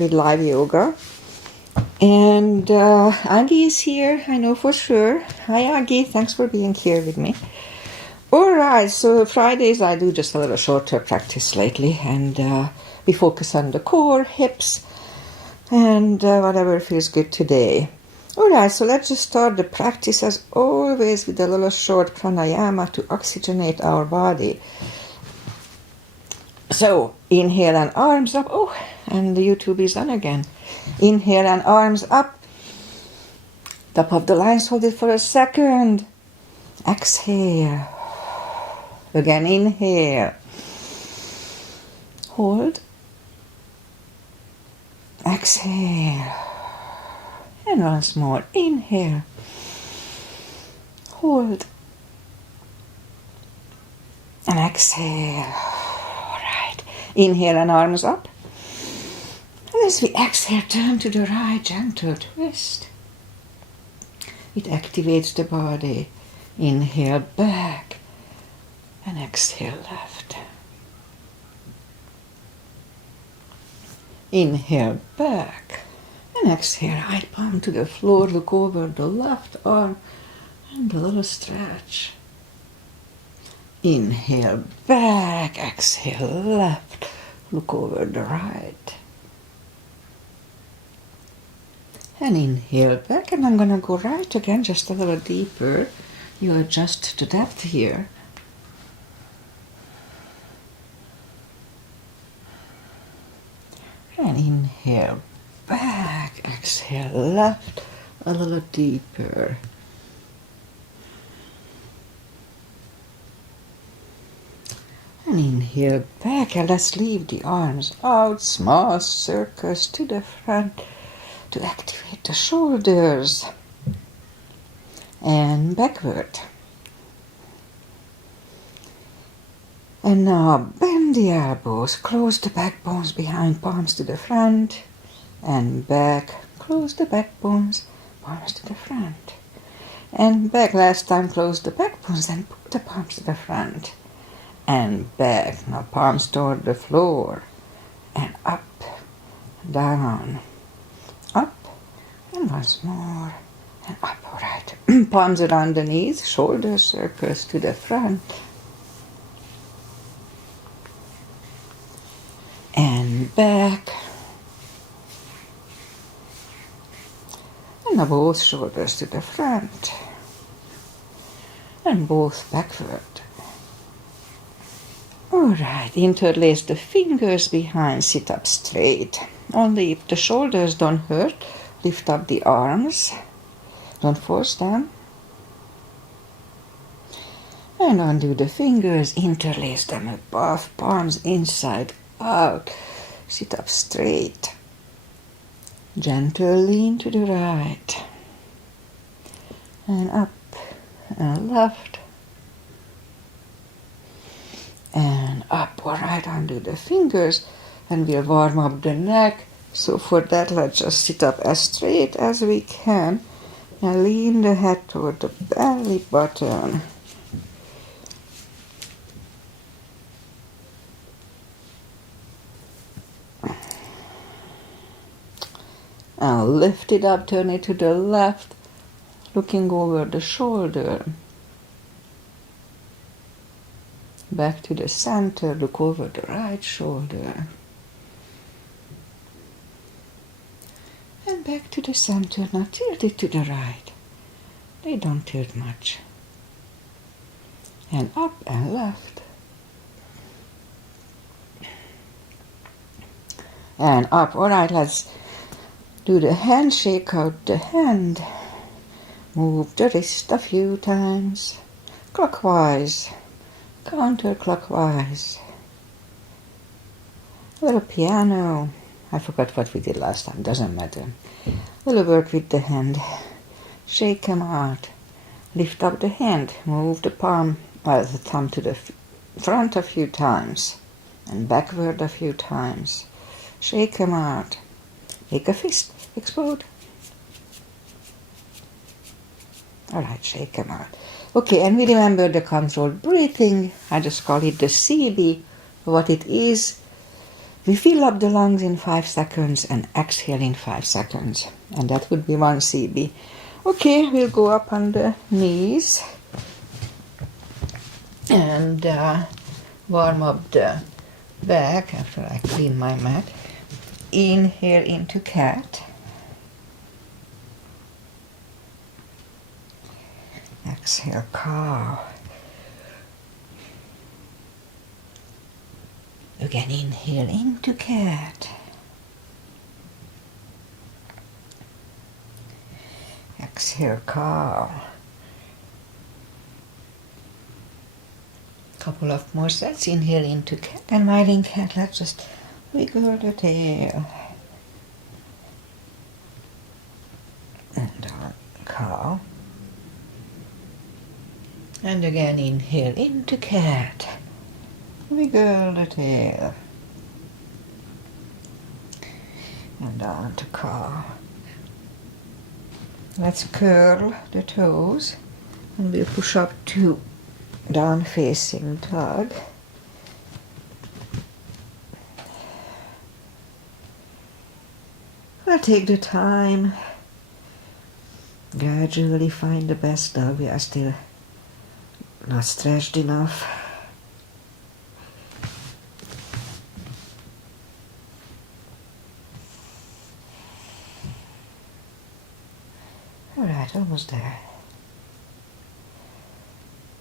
with live yoga. And Aggie is here, I know for sure. Hi Aggie, thanks for being here with me. Alright, so Fridays I do just a little shorter practice lately, and we focus on the core, hips, and whatever feels good today. Alright, so let's just start the practice as always with a little short pranayama to oxygenate our body. So, inhale and arms up. Oh, and the YouTube is on again. Inhale and arms up. Top of the lines, hold it for a second. Exhale. Again, inhale. Hold. Exhale. And once more, inhale. Hold. And exhale. Inhale and arms up. And as we exhale, turn to the right, gentle twist. It activates the body. Inhale back and exhale left. Inhale back and exhale, right palm to the floor. Look over the left arm and a little stretch. Inhale back, exhale left, look over the right. And inhale back, and I'm going to go right again, just a little deeper. You adjust the depth here. And inhale back, exhale left, a little deeper. And inhale back, and let's leave the arms out, small circles to the front to activate the shoulders. And backward. And now bend the elbows, close the backbones behind, palms to the front, and back, close the backbones, palms to the front. And back, last time close the backbones, then put the palms to the front. And back, now palms toward the floor, and up, down, up, and once more, and up, all right. Palms around the knees, shoulder circles to the front, and back, and now both shoulders to the front, and both backward. Alright, interlace the fingers behind, sit up straight. Only if the shoulders don't hurt, lift up the arms. Don't force them. And undo the fingers, interlace them above, palms inside out. Sit up straight. Gentle lean to the right. And up and left. And up, all right, undo the fingers, and we'll warm up the neck. So for that, let's just sit up as straight as we can, and lean the head toward the belly button. And lift it up, turn it to the left, looking over the shoulder. Back to the center, look over the right shoulder. And back to the center, now tilt it to the right. They don't tilt much. And up and left. And up, all right, let's do the hand, shake out the hand. Move the wrist a few times, clockwise. Counterclockwise. A little piano. I forgot what we did last time, doesn't matter. A little work with the hand. Shake them out. Lift up the hand. Move the palm, the thumb to the front a few times. And backward a few times. Shake them out. Make a fist. Explode. Alright, shake them out. Okay, and we remember the controlled breathing. I just call it the CB. What it is, We fill up the lungs in 5 seconds and exhale in 5 seconds. And that would be 1 CB. Okay, we'll go up on the knees and warm up the back after I clean my mat. Inhale into cat. Exhale, cow. Again, inhale into cat. Exhale, cow. Couple of more sets. Inhale into cat and smiling cat. Let's just wiggle the tail. And down, cow. And again, inhale into cat. Wiggle the tail. And down to cow. Let's curl the toes. And we'll push up to down facing dog. I'll take the time. Gradually find the best dog. We are still not stretched enough. Alright, almost there.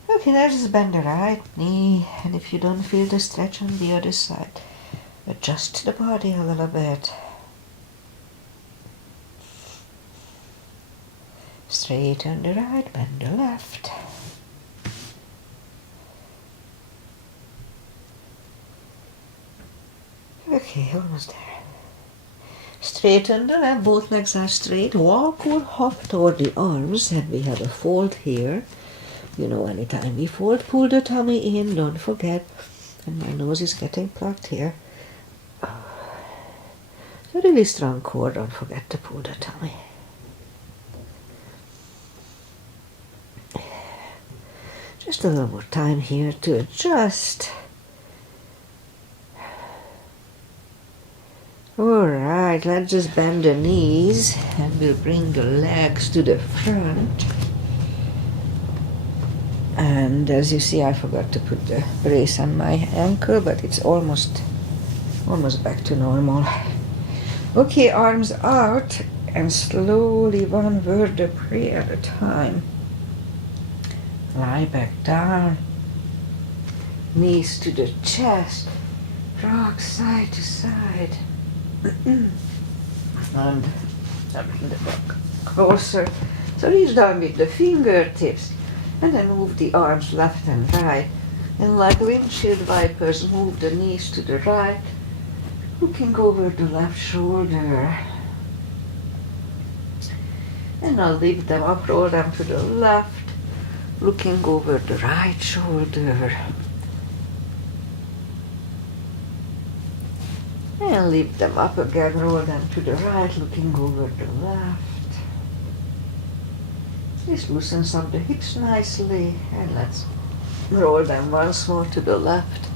Okay, now just bend the right knee, and if you don't feel the stretch on the other side, adjust the body a little bit. Straighten the right, bend the left. Okay, almost there. Straighten the left, both legs are straight. Walk or hop toward the arms, and we have a fold here. You know, anytime we fold, pull the tummy in, don't forget. And my nose is getting plugged here. It's a really strong core, don't forget to pull the tummy. Just a little more time here to adjust. Alright, let's just bend the knees and we'll bring the legs to the front. And as you see, I forgot to put the brace on my ankle, but it's almost back to normal. Okay, arms out and slowly one vertebrae at a time. Lie back down, knees to the chest, rock side to side. And bring the back closer. So reach down with the fingertips and then move the arms left and right. And like windshield wipers, move the knees to the right, looking over the left shoulder. And I'll lift them up, roll them to the left, looking over the right shoulder. And lift them up again, roll them to the right, looking over the left. Just loosens up the hips nicely, and let's roll them once more to the left,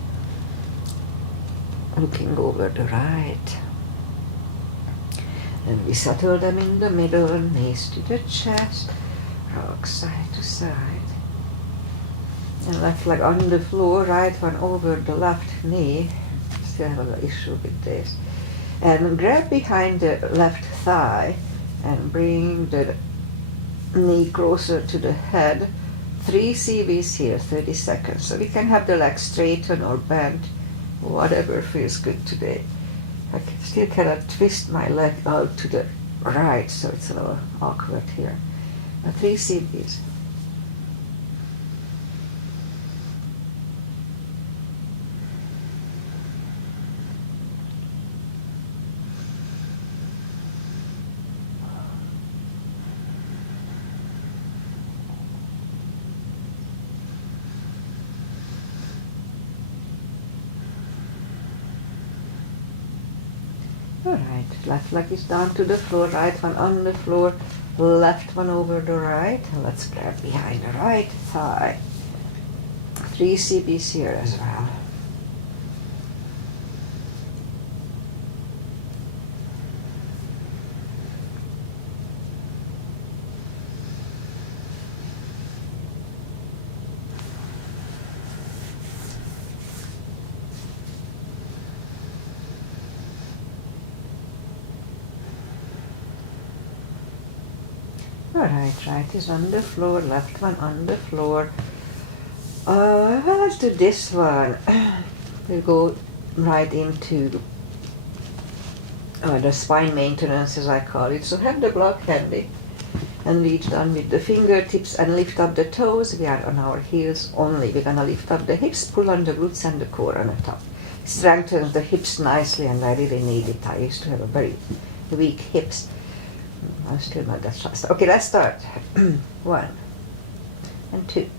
looking over the right. And we settle them in the middle, knees to the chest, rock side to side. And left leg on the floor, right one over the left knee. Still have an issue with this. And grab behind the left thigh and bring the knee closer to the head. 3 CBs here, 30 seconds. So we can have the leg straighten or bent, whatever feels good today. I still cannot twist my leg out to the right, so it's a little awkward here. 3 CBs. Alright, left leg is down to the floor, right one on the floor, left one over the right. And let's grab behind the right thigh. 3 CBs here as well. Right is on the floor, left one on the floor. Let's do this one. We'll go right into the spine maintenance, as I call it. So have the block handy and reach down with the fingertips and lift up the toes. We are on our heels only. We're gonna lift up the hips, pull on the glutes and the core on the top. Strengthens the hips nicely, and I really need it. I used to have a very weak hips. I'm still not that fast. Okay, let's start. 1 and 2,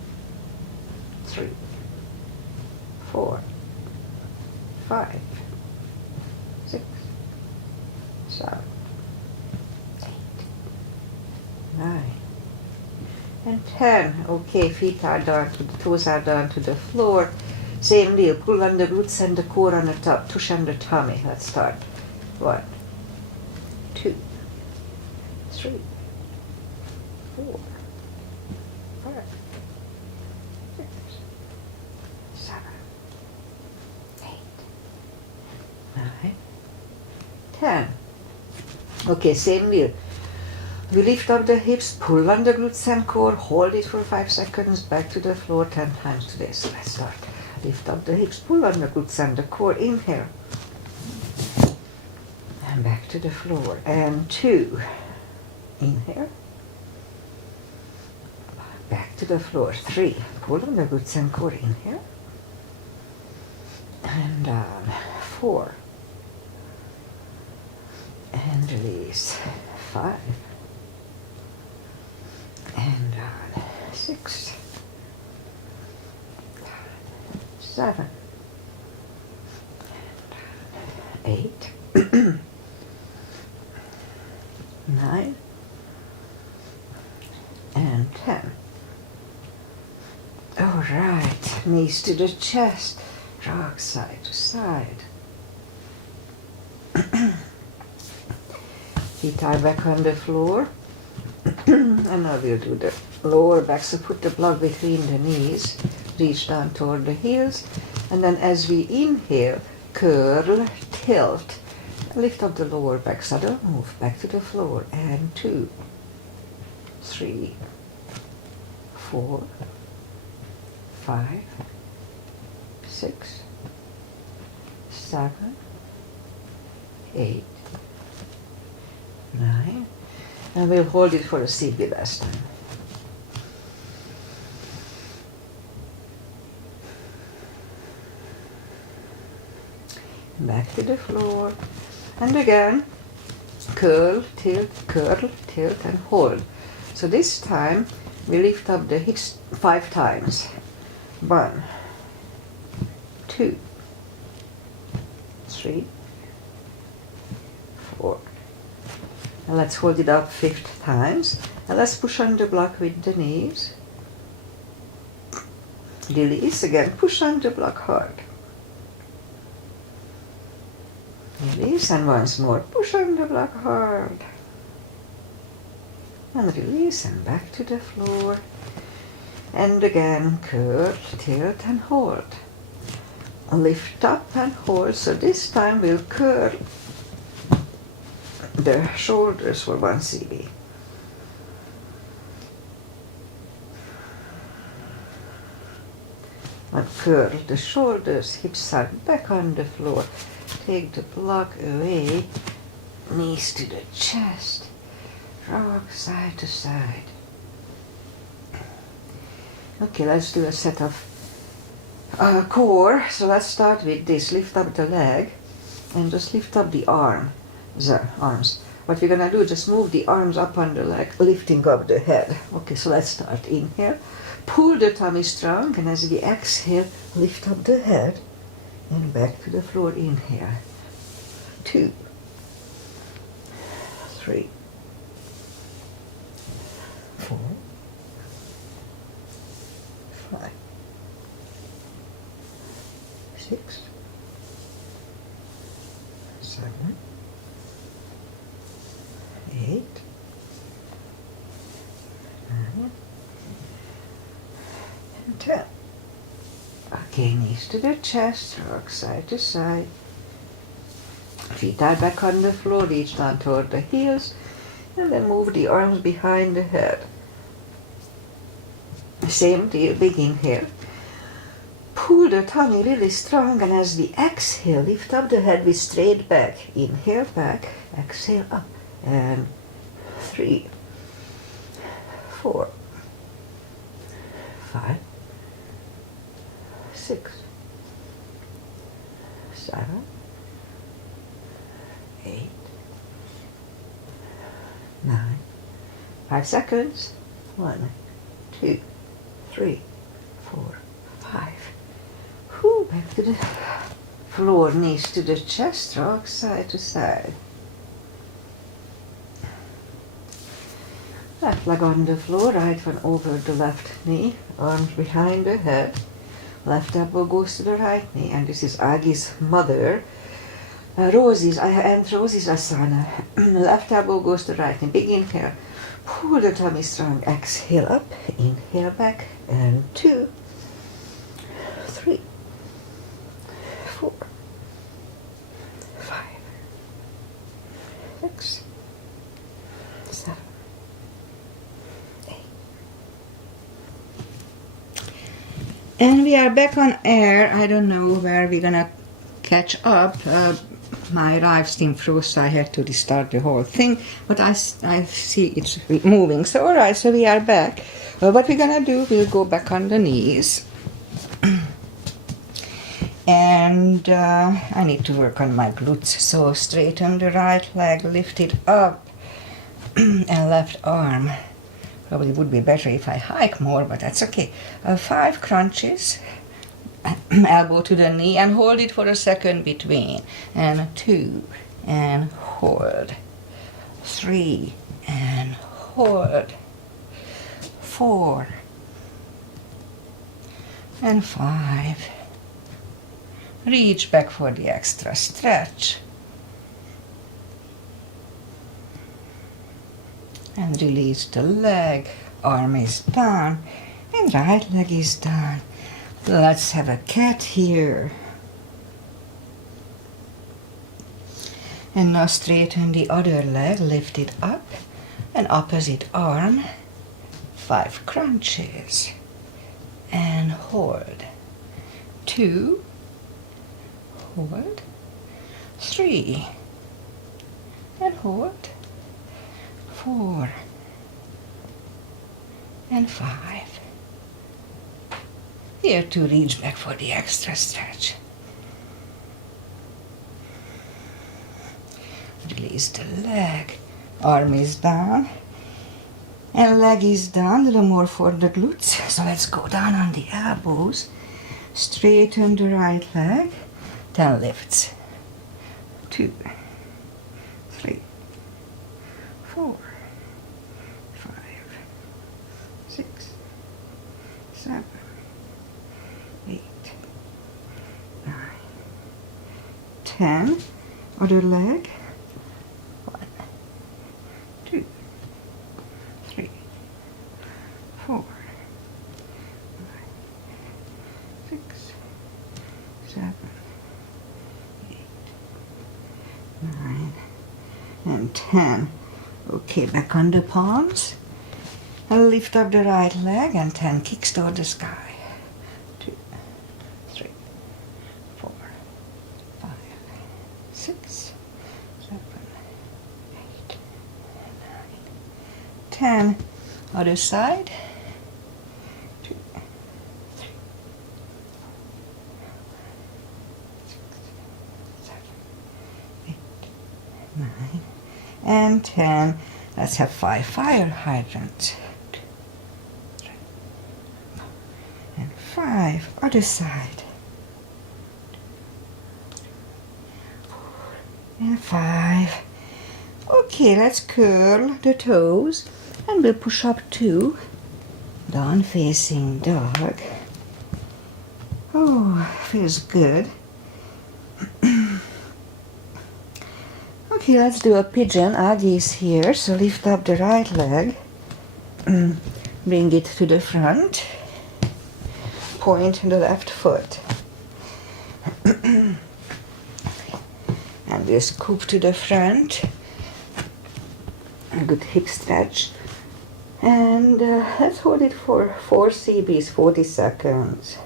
3, 4, 5, 6, 7, 8, 9, and 10. Okay, feet are down to the toes are down to the floor. Same deal. Pull on the glutes and the core on the top. Push on the tummy. Let's start. 1, 2, 3, 4, 5, 6, 7, 8, 9, 10. Okay, same deal. We lift up the hips, pull on the glutes and core, hold it for 5 seconds, back to the floor 10 times to this. Let's start. Lift up the hips, pull on the glutes and the core, inhale. And back to the floor. And 2. Inhale. Back to the floor. 3. Pull on the glutes and core, inhale. And down. 4. And release. 5. And down. 6. 7. 8. 9. And 10. All right, knees to the chest, rock side to side. Feet are back on the floor. And now we'll do the lower back, so put the block between the knees, reach down toward the heels, and then as we inhale, curl, tilt, lift up the lower back, so don't move, back to the floor, and 2, 3, 4, 5, 6, 7, 8, 9, and we'll hold it for a CB last time. Back to the floor, and again, curl, tilt, and hold. So this time, we lift up the hips 5 times. 1, 2, 3, 4. And let's hold it up 5th times. And let's push on the block with the knees. Release again, push on the block hard. Release, and once more, push on the block hard. And release, and back to the floor. And again, curl, tilt, and hold. Lift up and hold, so this time we'll curl the shoulders for 1 CB. And curl the shoulders, hips are back on the floor. Take the block away, knees to the chest, rock side to side. Okay, let's do a set of core. So let's start with this. Lift up the leg and just lift up the arms. What we're gonna do, just move the arms up on the leg, lifting up the head. Okay, so let's start. Inhale, pull the tummy strong, and as we exhale, lift up the head and back to the floor. Inhale. 2, 3, 4, 5, 6, 7, 8, 9, and 10. Okay, knees to the chest, rock side to side. Feet are back on the floor, reach down toward the heels. And then move the arms behind the head. Same deal, begin here. Pull the tummy really strong, and as we exhale, lift up the head with straight back. Inhale back, exhale up. And 3, 4, 5, 6, 7, 8, 9. 5 seconds. 1, 2, 3, 4, 5. Back to the floor, knees to the chest, rock side to side. Left leg on the floor, right one over the left knee, arms behind the head. Left elbow goes to the right knee, and this is Agi's mother. Rosie's asana. Left elbow goes to the right knee. Big inhale. Pull the tummy strong. Exhale up. Inhale back. And 2, 3, 4, 5, 6, 7, 8. And we are back on air. I don't know where we're gonna catch up. My live stream froze, so I had to restart the whole thing. But I see it's moving. So alright, so we are back. What we're gonna do, we'll go back on the knees. And I need to work on my glutes. So straighten the right leg, lift it up, and left arm. Probably would be better if I hike more, but that's okay. 5 crunches, elbow to the knee, and hold it for a second between. And 2, and hold. 3, and hold. 4, and 5. Reach back for the extra stretch. And release the leg. Arm is down. And right leg is down. Let's have a cat here. And now straighten the other leg. Lift it up. And opposite arm. 5 crunches. And hold. 2. Hold. 3. And hold. 4. And 5. Here to reach back for the extra stretch. Release the leg. Arm is down. And leg is down. A little more for the glutes. So let's go down on the elbows. Straighten the right leg. 10 lifts. 2, 3, 4, 5, 6, 7, 8, 9, 10. Other leg. 1, 2, 3, 4, 5, 6, 7, 9, and 10. Okay, back on the palms. And lift up the right leg, and 10 kicks toward the sky. 2, 3, 4, 5, 6, 7, 8, 9, 10. Other side. 2, 3, 9, and 10. Let's have 5 fire hydrants. 2, 3, 4, and 5. Other side. 2, 3, 4, and 5. Okay, let's curl the toes, and we'll push up 2. Down facing dog. Oh, feels good. Okay, let's do a pigeon. Agi is here, so lift up the right leg. Bring it to the front. Point the left foot. And we'll scoop to the front. A good hip stretch. And let's hold it for 4 CBs, 40 seconds.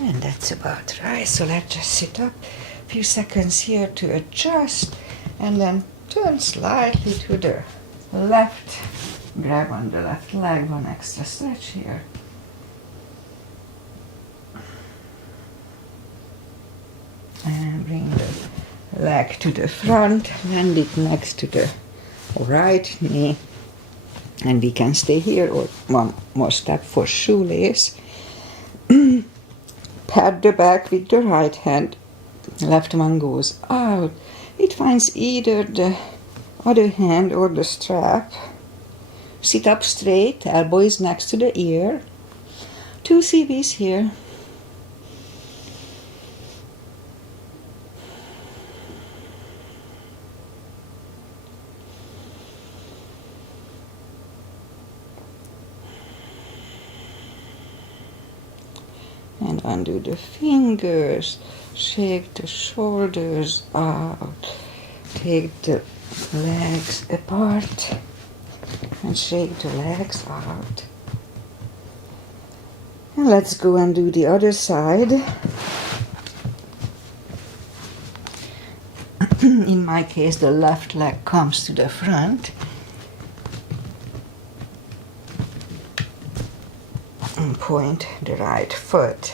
And that's about right. So let's just sit up a few seconds here to adjust and then turn slightly to the left. Grab on the left leg, one extra stretch here. And bring the leg to the front, land it next to the right knee. And we can stay here or one more step for shoelace. Pat the back with the right hand, left one goes out. It finds either the other hand or the strap. Sit up straight, elbow is next to the ear. 2 CBs here. And undo the fingers, shake the shoulders out, take the legs apart and shake the legs out. And let's go and do the other side. In my case, the left leg comes to the front. And point the right foot.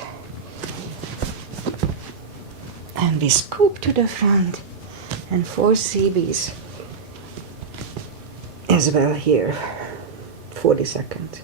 And we scoop to the front. And 4 CBs as well here. 40 seconds.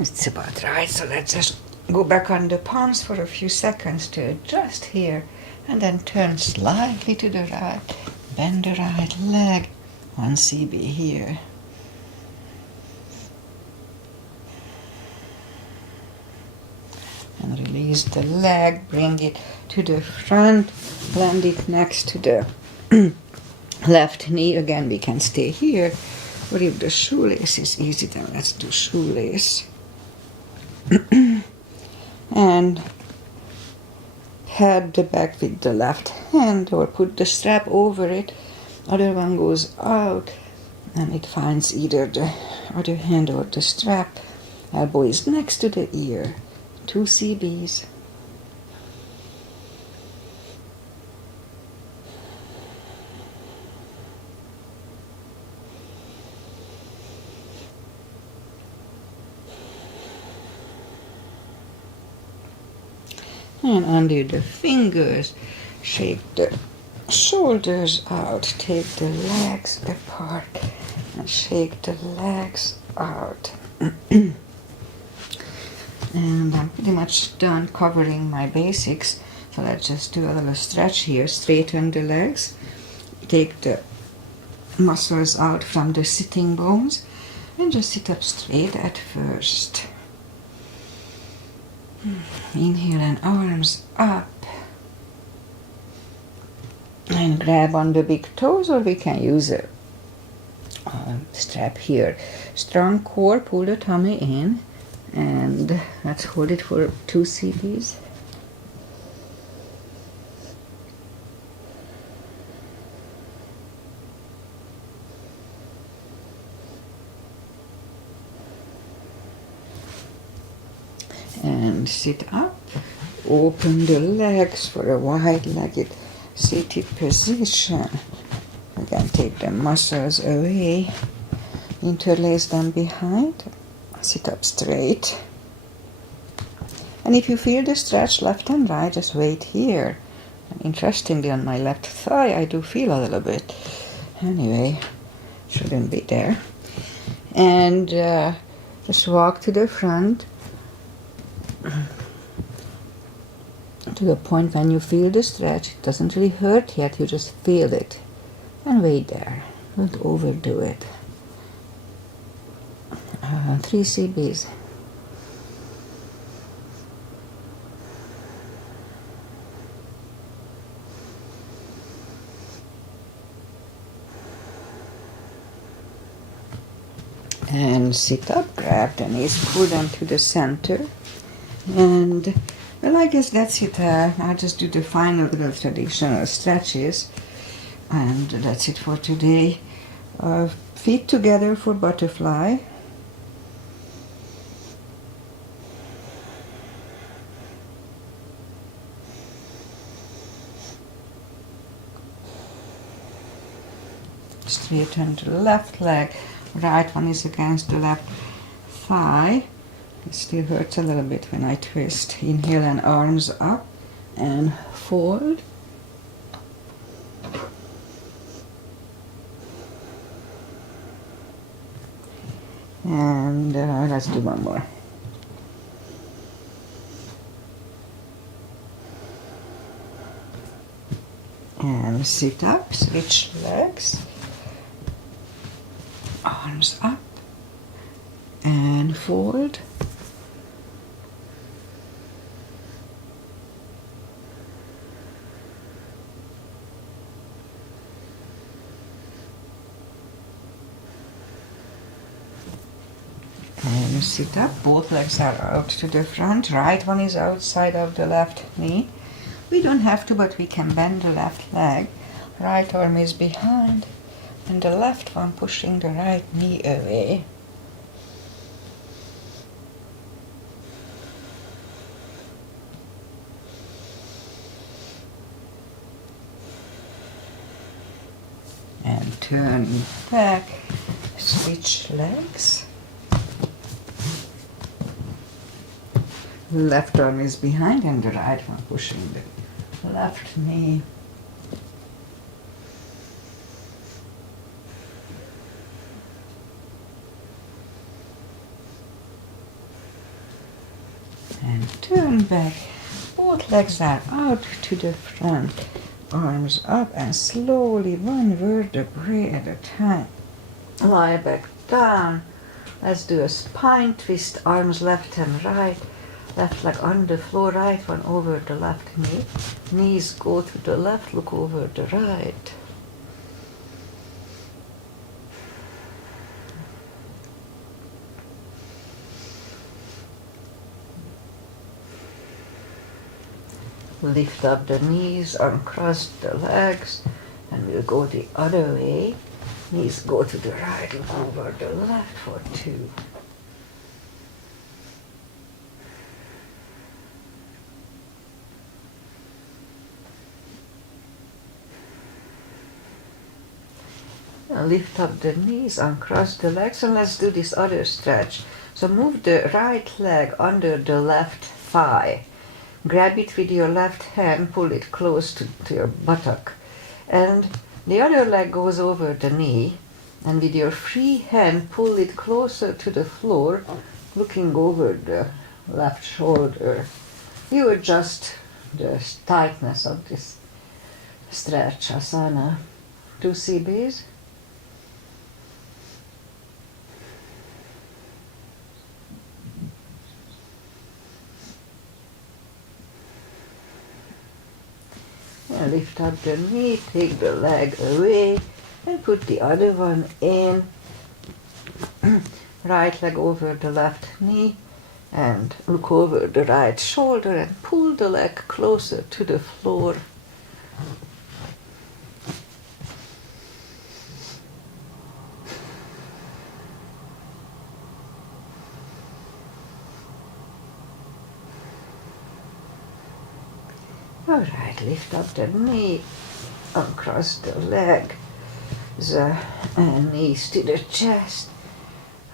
It's about right, so let's just go back on the palms for a few seconds to adjust here and then turn slightly to the right, bend the right leg, 1 CB here. And release the leg, bring it to the front, land it next to the left knee. Again, we can stay here, or if the shoelace is easy, then let's do shoelace. And pat the back with the left hand or put the strap over it. Other one goes out and it finds either the other hand or the strap. Elbow is next to the ear. 2 CBs. And under the fingers, shake the shoulders out, take the legs apart and shake the legs out. And I'm pretty much done covering my basics, so let's just do a little stretch here. Straighten the legs, take the muscles out from the sitting bones and just sit up straight at first. Inhale and arms up. And grab on the big toes, or we can use a strap here. Strong core, pull the tummy in. And let's hold it for 2 CBs. And sit up. Open the legs for a wide-legged seated position. Again, take the muscles away. Interlace them behind. Sit up straight. And if you feel the stretch left and right, just wait here. And interestingly, on my left thigh, I do feel a little bit. Anyway, shouldn't be there. And just walk to the front. To the point when you feel the stretch. It doesn't really hurt yet, you just feel it. And wait there. Don't overdo it. 3 CBs. And sit up, grab the knees, pull them to the center. And, well, I guess that's it. I'll just do the final little traditional stretches. And that's it for today. Feet together for butterfly. Straighten the left leg. Right one is against the left thigh. It still hurts a little bit when I twist. Inhale and arms up and fold. And let's do one more. And sit up, switch legs. Arms up and fold. And sit up, both legs are out to the front, right one is outside of the left knee. We don't have to, but we can bend the left leg. Right arm is behind, and the left one pushing the right knee away. And turn back, switch legs. Left arm is behind and the right one pushing the left knee. And turn back. Both legs are out to the front. Arms up and slowly one vertebrae at a time. Lie back down. Let's do a spine twist. Arms left and right. Left leg on the floor, right one over the left knee. Knees go to the left, look over the right. Lift up the knees, uncross the legs, and we'll go the other way. Knees go to the right, look over the left for 2. And lift up the knees, uncross the legs, and let's do this other stretch. So move the right leg under the left thigh. Grab it with your left hand, pull it close to your buttock. And the other leg goes over the knee, and with your free hand, pull it closer to the floor, looking over the left shoulder. You adjust the tightness of this stretch, asana. 2 CBs. And lift up the knee, take the leg away, and put the other one in. Right leg over the left knee, and look over the right shoulder, and pull the leg closer to the floor. Alright, lift up the knee, uncross the leg, the knees to the chest.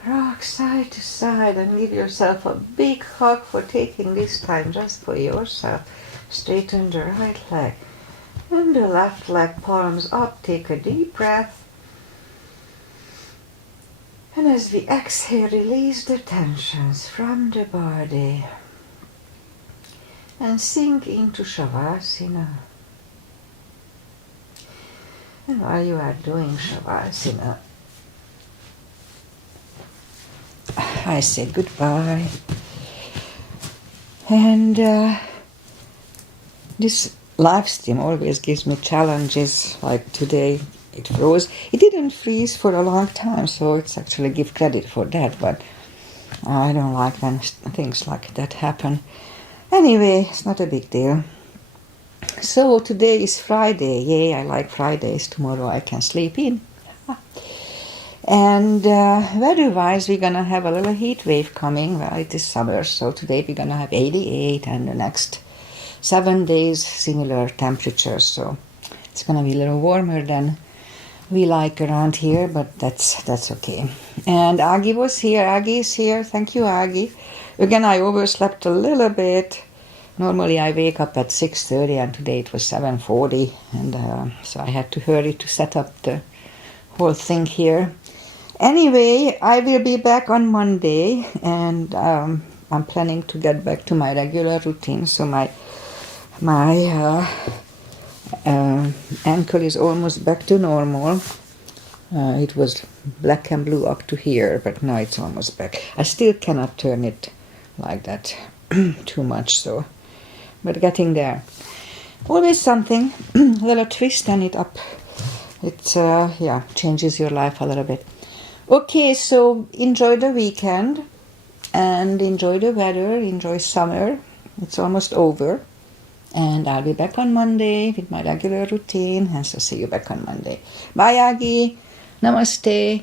Rock side to side and give yourself a big hug for taking this time just for yourself. Straighten the right leg and the left leg, palms up. Take a deep breath. And as we exhale, release the tensions from the body and sink into Shavasana. And while you are doing Shavasana, I say goodbye. And this live stream always gives me challenges, like today it froze. It didn't freeze for a long time, so it's actually give credit for that, but I don't like when things like that happen. Anyway, it's not a big deal. So today is Friday. Yay, I like Fridays. Tomorrow I can sleep in. And weather-wise, we're gonna have a little heat wave coming. Well, it is summer, so today we're gonna have 88, and the next 7 days similar temperatures. So it's gonna be a little warmer than we like around here, but that's okay. And Agi was here. Agi is here. Thank you, Agi. Again, I overslept a little bit. Normally I wake up at 6:30, and today it was 7:40, and so I had to hurry to set up the whole thing here. Anyway, I will be back on Monday, and I'm planning to get back to my regular routine. So my ankle is almost back to normal. It was black and blue up to here, but now it's almost back. I still cannot turn it like that too much, so, but getting there. Always something, a little twist and it up. It changes your life a little bit. Okay, so enjoy the weekend and enjoy the weather, enjoy summer. It's almost over. And I'll be back on Monday with my regular routine, and so see you back on Monday. Bye, Agi. Namaste.